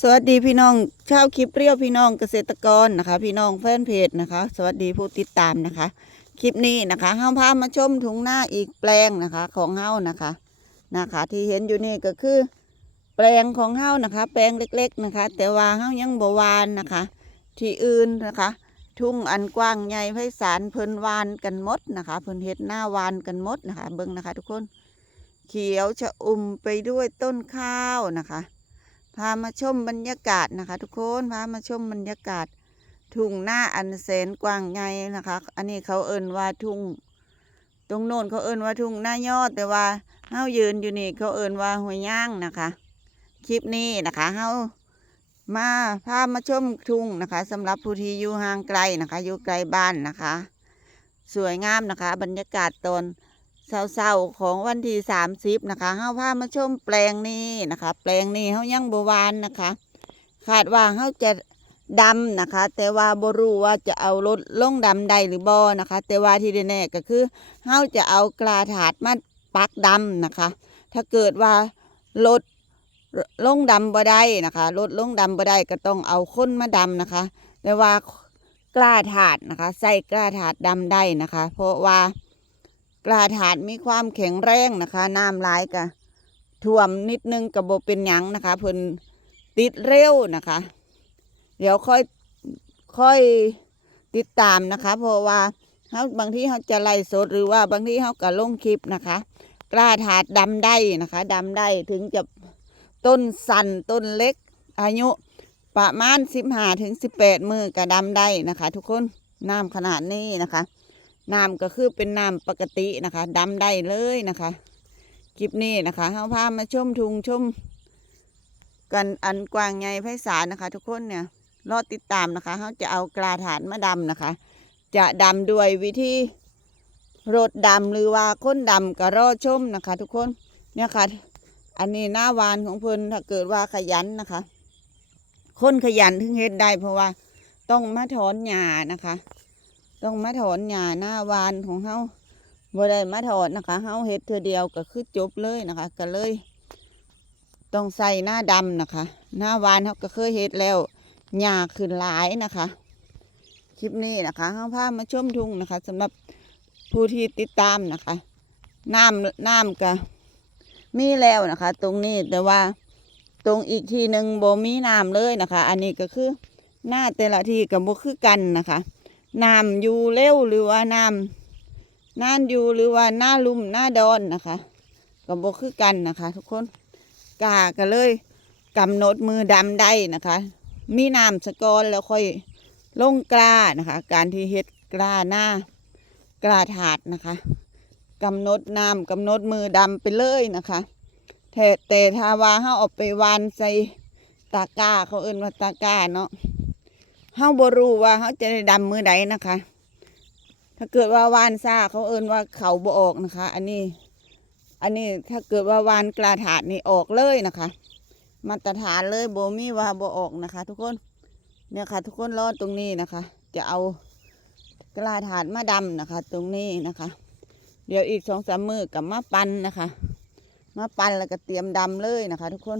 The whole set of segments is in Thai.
สวัสดีพี่น้องชาวคลิปเปรี้ยวพี่น้องเกษตรกรนะคะ พี่น้องแฟนเพจนะคะ สวัสดีผู้ติดตามนะคะ คลิปนี้นะคะเฮาพามาชมถุงหน้าอีกแปลงนะคะ ของเฮานะคะนะคะ ที่เห็นอยู่นี่ก็คือ แปลงของเฮานะคะ แปลงเล็ก ๆนะคะ แต่ว่าเฮายังบวานนะคะ ที่อื่นนะคะ ทุ่งอันกว้างใหญ่ไพศาลเพิ่นหวานกันมดนะคะเพิ่นเฮ็ดหน้าหวานกันมดนะคะ เบิ่งนะคะ ทุกคน เขียวชะอุ่มไปด้วยต้นข้าวนะคะ พามาชมบรรยากาศนะคะ ทุกคนพามาชมบรรยากาศ ทุ่งหน้าอันแสนกว้างใหญ่นะคะ อันนี้เขาเอิ้นว่าทุ่ง ตรงโน้นเขาเอิ้นว่าทุ่งหน้ายอด แต่ว่าเฮายืนอยู่นี่เขาเอิ้นว่าห้วยย่างนะคะ คลิปนี้นะคะเฮามาพามาชมทุ่งนะคะสำหรับผู้ที่อยู่ห่างไกลนะคะ อยู่ไกลบ้านนะคะ สวยงามนะคะ บรรยากาศตอน เศร้าๆของวันที่สามสิบนะคะเฮาพามาชมแปลงนี้นะคะ แปลงนี้เฮายังบวานนะคะคาดว่าเฮาจะดำนะคะ แต่ว่าบรู้ว่าจะเอารถลงดำใดหรือบ่นะคะ แต่ว่าที่แน่ๆก็คือเฮาจะเอากระถาดมาปักดำนะคะ ถ้าเกิดว่ารถลงดำบ่ได้นะคะรถลงดำบ่ได้ก็ต้องเอาคนมาดำนะคะ แต่ว่ากล้าถาดนะคะ ใส่กล้าถาดดำได้นะคะ เพราะว่า กล้าถาดมีความแข็งแรงนะคะน้ำลายกะท่วมนิดนึงกับโบเป็นหยังนะคะเพิ่นติดเร็วนะคะ เดี๋ยวค่อยค่อยติดตามนะคะ เพราะว่าเขาบางที่เขาจะไล่สดหรือว่าบางที่เขาก็ลงคลิปนะคะ กล้าถาดดำได้นะคะดำได้ถึงจะต้นสันต้นเล็ก อายุประมาณสิบห้าถึงสิบแปดมือก็ดำได้นะคะ ทุกคนน้ำขนาดนี้นะคะ น้ำก็คือเป็นน้ำปกตินะคะดำได้เลยนะคะ คลิปนี้นะคะเฮาพามาชมทุงชม กันอันกว้างใหญ่ไพศาลนะคะ ทุกคนเนี่ยรอติดตามนะคะเขาจะเอากระถานมาดำนะคะ จะดำด้วยวิธีรถดำหรือว่าค้นดำก็รอชมนะคะ ทุกคนเนี่ยค่ะ อันนี้หน้าวานของเพิ่นถ้าเกิดว่าขยันนะคะ คนขยันถึงเฮ็ดได้เพราะว่าต้องมาถอนหญ้านะคะ ต้องมาถอนหญ้าหน้าวานของเฮาบ่ได้มาถอนนะคะเฮาเฮ็ดเธอเดียวก็คือจบเลยนะคะ ก็เลย ต้องใส่หน้าดำนะคะ หน้าวานเขาก็เคยเฮ็ดแล้วหญ้าขึ้นหลายนะคะ คลิปนี้นะคะเฮาพามาชมทุ่งนะคะสำหรับผู้ที่ติดตามนะคะน้ำน้ำก็มีแล้วนะคะ ตรงนี้แต่ว่าตรงอีกทีหนึ่งบ่มีน้ำเลยนะคะ อันนี้ก็คือหน้าแต่ละที่กับบ่คือกันนะคะ น้ำอยู่เร็วหรือว่าน้ำน่านอยู่หรือว่าหน้าลุ่มหน้าดอนนะคะกับบ่คือกันนะคะ ทุกคนกาก็เลยกำหนดมือดำได้นะคะ มีน้ำสกอนแล้วค่อยลงกล้านะคะ การที่เฮ็ดกล้าหน้ากล้าถาดนะคะกำหนดน้ำกำหนดมือดำไปเลยนะคะแต่แต่ถ้าวาเฮาเอาไปวานใส่ตาก้าเขาเอิ้นว่าตาก้าเนาะ เฮาบ่รู้ว่าเฮาจะได้ดำมือใดนะคะ ถ้าเกิดว่าวานซ่าเขาเอิ้นว่าเขาบ่ออกนะคะ อันนี้ อันนี้ถ้าเกิดว่าวานกระถาดนี่ออกเลยนะคะ มาตรฐานเลยโบมีว่าโบออกนะคะ ทุกคนเนี่ยค่ะ ทุกคนรอดตรงนี้นะคะ จะเอากระถาดมาดำนะคะ ตรงนี้นะคะ เดี๋ยวอีกสองสามมือกับมาปันนะคะ มาปันแล้วก็เตรียมดำเลยนะคะ ทุกคน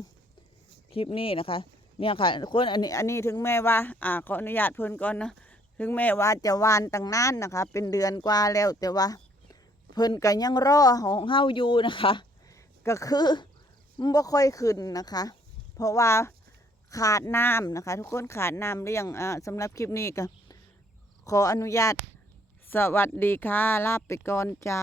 คลิปนี้นะคะ เนี่ยค่ะทุกคนอันนี้อันนี้ถึงแม้ว่า อ่าขออนุญาตเพิ่นก่อนนะถึงแม้ว่าจะวานตั้งนานนะคะ เป็นเดือนกว่าแล้วแต่ว่า เพิ่นก็ยังรอของเฮาอยู่นะคะ ก็คือมันบ่ค่อยขึ้นนะคะ เพราะว่าขาดน้ำนะคะ ทุกคนขาดน้ำเลี้ยงอ่าสำหรับคลิปนี้ก็ขออนุญาตสวัสดีค่ะ ลาไปก่อนจ้า